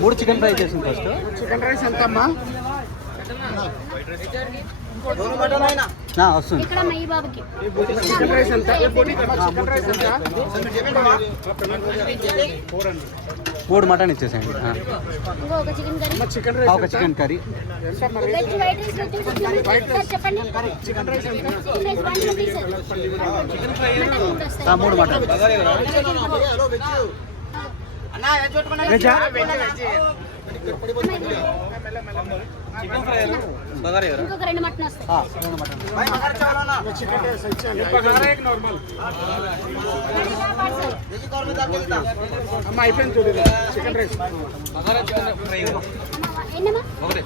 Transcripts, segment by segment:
మూడు chicken fry చేసింది first. Chicken rice ఎంత అమ్మా వస్తుంది. ఇక్కడ మా బాబుకి. చికెన్ రైస్ ఎంత? చికెన్ రైస్ ఎంత? మూడు మటన్ ఇచ్చేసేయండి ఒక చికెన్ కర్రీ చికెన్ ఆ, రైస్ ఒక చికెన్ కర్రీ ఎంత మరి వెజ్ చికెన్ ఫ్రై బగారా ఇంకొక రెండు మటన్ వస్తాయి. ఆ, రెండు మటన్. చికెన్ రైస్ ఇచ్చాను బగారా ఏక్ నార్మల్ పార్సల్ అమ్మ అయిపోయింది చూడు. Chicken rice. Bagara chicken fry ఎన్నమ్మా ఒకటే.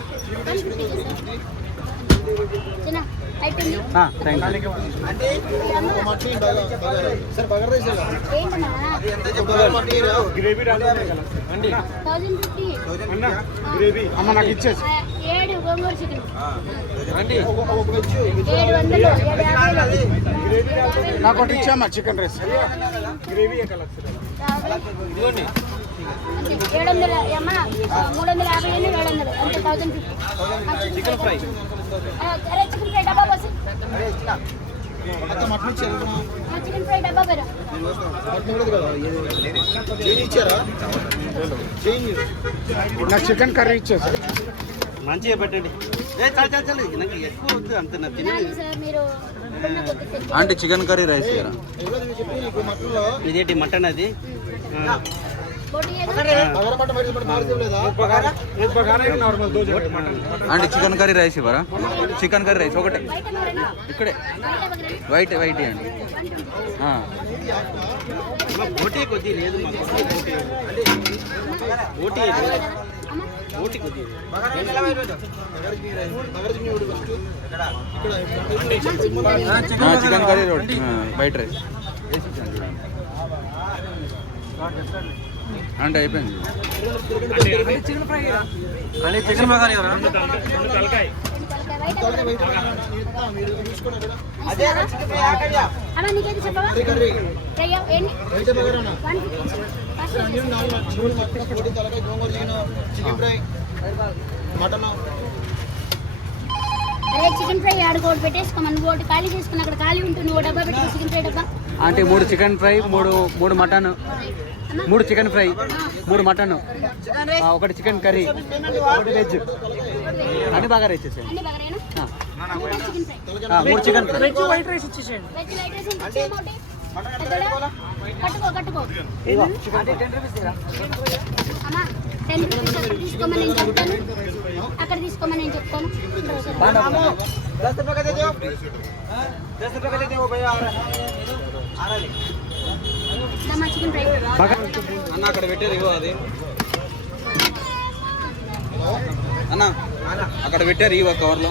చిన్న అయిపోయింది. గ్రేవీ అమ్మ నాకు ఇచ్చేసి. అండి నాకు ఒకటి ఇచ్చామ్మా చికెన్ రైస్. గ్రేవీ ఇదిగోండి. ఏడు వందల మూడు వందల యాభై ఏడు వందలు అంతే థౌజండ్ ఫిఫ్టీ చికెన్ ఫ్రై. అరే చికెన్ ఫ్రై డబ్బా పోసి చికెన్ ఫ్రై డబ్బా పేరు నాకు చికెన్ కర్రీ ఇచ్చేసి మంచిగా పెట్టండి. ఏ చాలు చాలు చాలు. నాకు ఎక్కువ వద్దు అంత నాకు తినాలి సార్ మీరు ఉన్న కొద్ది తెచ్చి. అంటే చికెన్ కర్రీ రైస్ ఇదేంటి మటన్ అది? అంటే చికెన్ కర్రీ రైస్ ఇవ్వరా? చికెన్ కర్రీ రైస్ ఒకటే? ఇక్కడే? White white. బోటీ కొద్ది లేదు. చికెన్ కర్రీ ఆ, వైట్ రైస్ అంటే అయిపోయింది అంటే చికెన్ బగారా కదా చెప్పవా ఫ్రై. అరే చికెన్ ఫ్రై ఆడుకోటి పెట్టేసుకోమని నువ్వు ఒకటి ఖాళీ చేసుకుని అక్కడ ఖాళీ ఉంటుంది నువ్వు డబ్బా పెట్టుకో చికెన్ ఫ్రై డబ్బా. అంటే మూడు చికెన్ ఫ్రై మూడు మూడు మటన్. మూడు చికెన్ ఫ్రై మూడు మటన్. ఆ, ఒకటి చికెన్ కర్రీ ఒకటి వెజ్. అన్ని బాగా రైస్ చేసేయండి. మూడు chicken fry. Chicken veg light rice అమ్మా. టెన్ రూపీస్ అక్కడ తీసుకోమని నేను చెప్తాను. అక్కడ తీసుకోమని నేను చెప్తాను. అన్న అక్కడ పెట్టారు ఇగో అది. అన్న అక్కడ పెట్టారు ఇవో కవర్లో.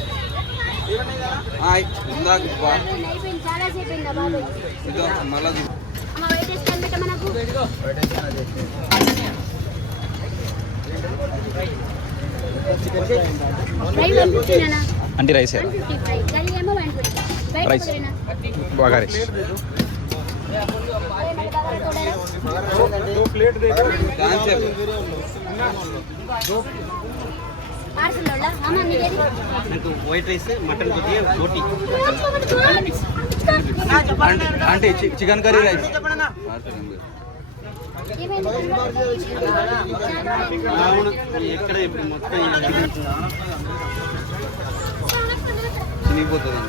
ఇందాక ఇదో మళ్ళా బాగా రైస్ మరి బాగా నాకు వైట్ రైస్ మటన్ బోటీ అంటే అంటే చి- చికెన్ కర్రీ రైస్ ఎక్కడ ఇప్పుడు మొత్తం చినిగిపోతుంది